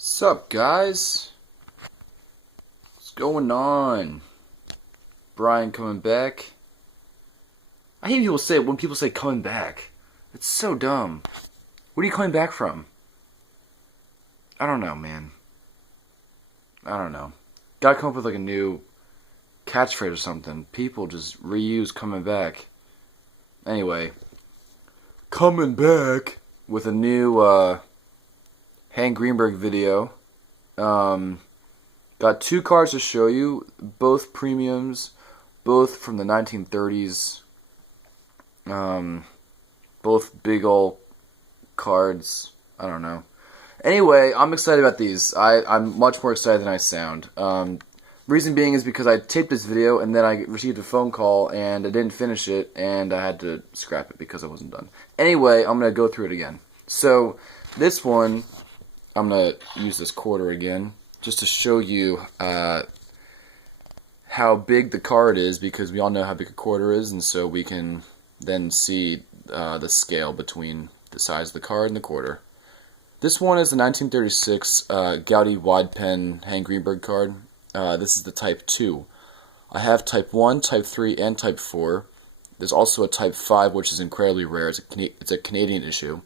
Sup, guys? What's going on? Brian coming back. I hate when people say coming back. It's so dumb. What are you coming back from? I don't know, man. I don't know. Gotta come up with like a new catchphrase or something. People just reuse coming back. Anyway, coming back with a new Hank Greenberg video. Got two cards to show you, both premiums, both from the 1930s. Both big ol' cards. I don't know. Anyway, I'm excited about these. I'm much more excited than I sound. Reason being is because I taped this video and then I received a phone call and I didn't finish it and I had to scrap it because I wasn't done. Anyway, I'm going to go through it again. So, this one, I'm going to use this quarter again just to show you how big the card is, because we all know how big a quarter is, and so we can then see the scale between the size of the card and the quarter. This one is the 1936 Gaudy Wide Pen Hank Greenberg card. This is the Type 2. I have Type 1, Type 3, and Type 4. There's also a Type 5, which is incredibly rare. It's a Canadian issue.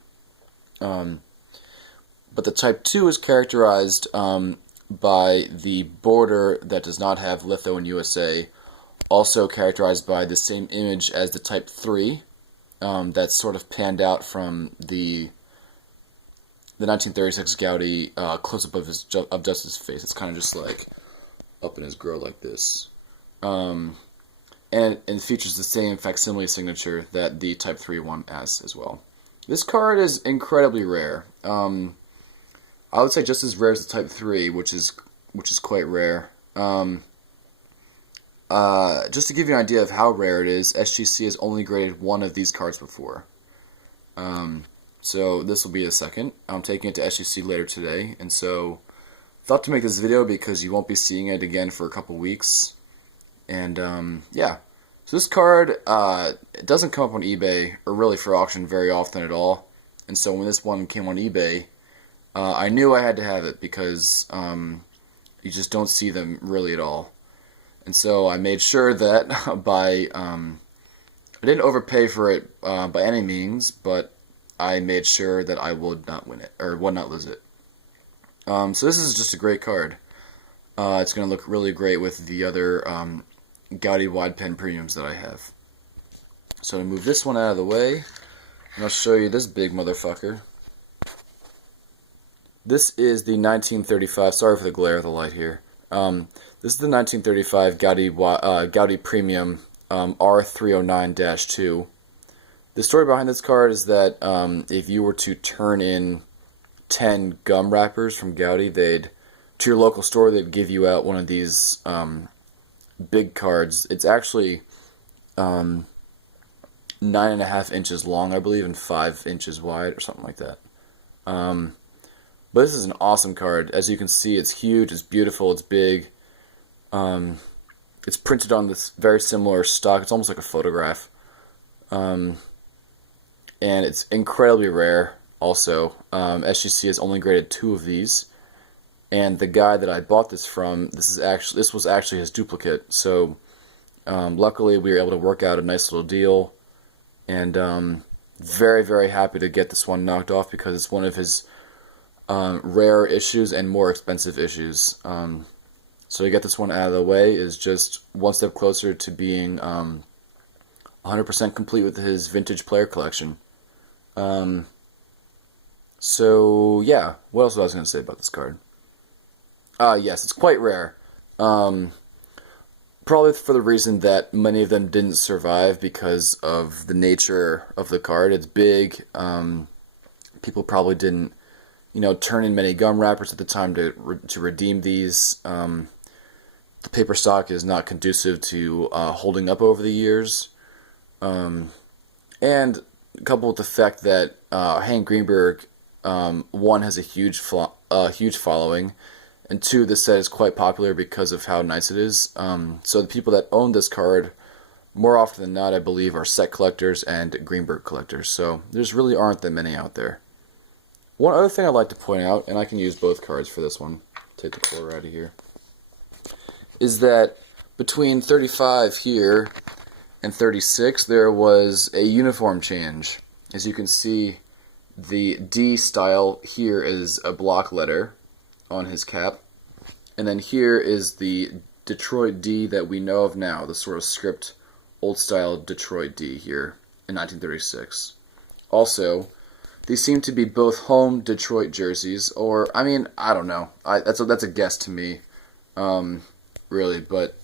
But the Type 2 is characterized by the border that does not have litho in USA, also characterized by the same image as the Type 3, that's sort of panned out from the 1936 Gaudy close-up of Justice's face. It's kind of just like up in his grill like this. And features the same facsimile signature that the Type 3 one has as well. This card is incredibly rare. I would say just as rare as the Type 3, which is quite rare. Just to give you an idea of how rare it is, SGC has only graded one of these cards before. So this will be the second. I'm taking it to SGC later today, and so thought to make this video because you won't be seeing it again for a couple weeks. And yeah, so this card it doesn't come up on eBay or really for auction very often at all. And so when this one came on eBay, I knew I had to have it because you just don't see them really at all. And so I made sure that I didn't overpay for it by any means, but I made sure that I would not win it, or would not lose it. So this is just a great card. It's going to look really great with the other Gaudy Wide Pen premiums that I have. So to move this one out of the way, and I'll show you this big motherfucker. This is the 1935, sorry for the glare of the light here. This is the 1935 Gaudy Premium R309-2. The story behind this card is that if you were to turn in 10 gum wrappers from Gaudy, to your local store, they'd give you out one of these big cards. It's actually 9.5 inches long, I believe, and 5 inches wide, or something like that. But this is an awesome card. As you can see, it's huge, it's beautiful, it's big. It's printed on this very similar stock. It's almost like a photograph. And it's incredibly rare also. SGC has only graded 2 of these. And the guy that I bought this from, this was actually his duplicate. So luckily we were able to work out a nice little deal. And very, very happy to get this one knocked off because it's one of his rare issues and more expensive issues. So to get this one out of the way is just one step closer to being 100% complete with his vintage player collection. So yeah, what else was I going to say about this card? Yes, it's quite rare. Probably for the reason that many of them didn't survive because of the nature of the card. It's big. People probably didn't, turn in many gum wrappers at the time to redeem these. The paper stock is not conducive to holding up over the years. And coupled with the fact that Hank Greenberg, one, has a huge following, and two, this set is quite popular because of how nice it is. So the people that own this card, more often than not, I believe, are set collectors and Greenberg collectors. So there really aren't that many out there. One other thing I'd like to point out, and I can use both cards for this one, take the quarter out of here, is that between 35 here and 36, there was a uniform change. As you can see, the D style here is a block letter on his cap, and then here is the Detroit D that we know of now, the sort of script old style Detroit D here in 1936. Also, these seem to be both home Detroit jerseys, or, I mean, I don't know. That's a guess to me, really, but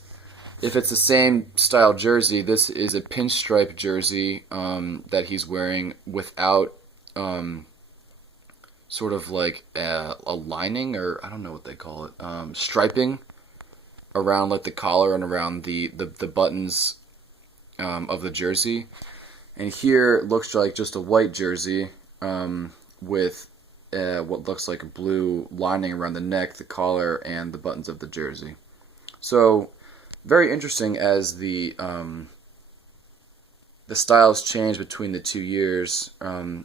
if it's the same style jersey, this is a pinstripe jersey that he's wearing without sort of like a lining, or I don't know what they call it, striping around like the collar and around the buttons of the jersey. And here it looks like just a white jersey with what looks like a blue lining around the neck, the collar, and the buttons of the jersey. So very interesting as the styles change between the 2 years.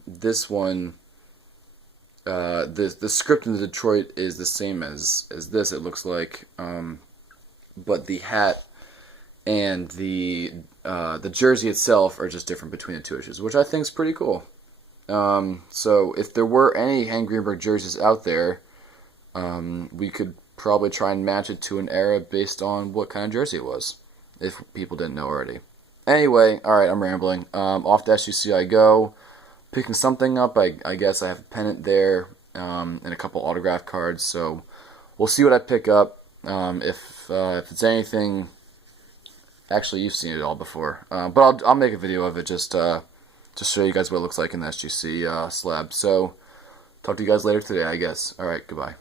This one, the script in the Detroit is the same as this. It looks like, but the hat and the jersey itself are just different between the two issues, which I think is pretty cool. So if there were any Hank Greenberg jerseys out there, we could probably try and match it to an era based on what kind of jersey it was, if people didn't know already. Anyway, alright, I'm rambling. Off to SGC I go, picking something up. I guess I have a pennant there, and a couple autograph cards, so we'll see what I pick up. If it's anything, actually you've seen it all before, but I'll make a video of it just to show you guys what it looks like in the SGC slab. So, talk to you guys later today, I guess. Alright, goodbye.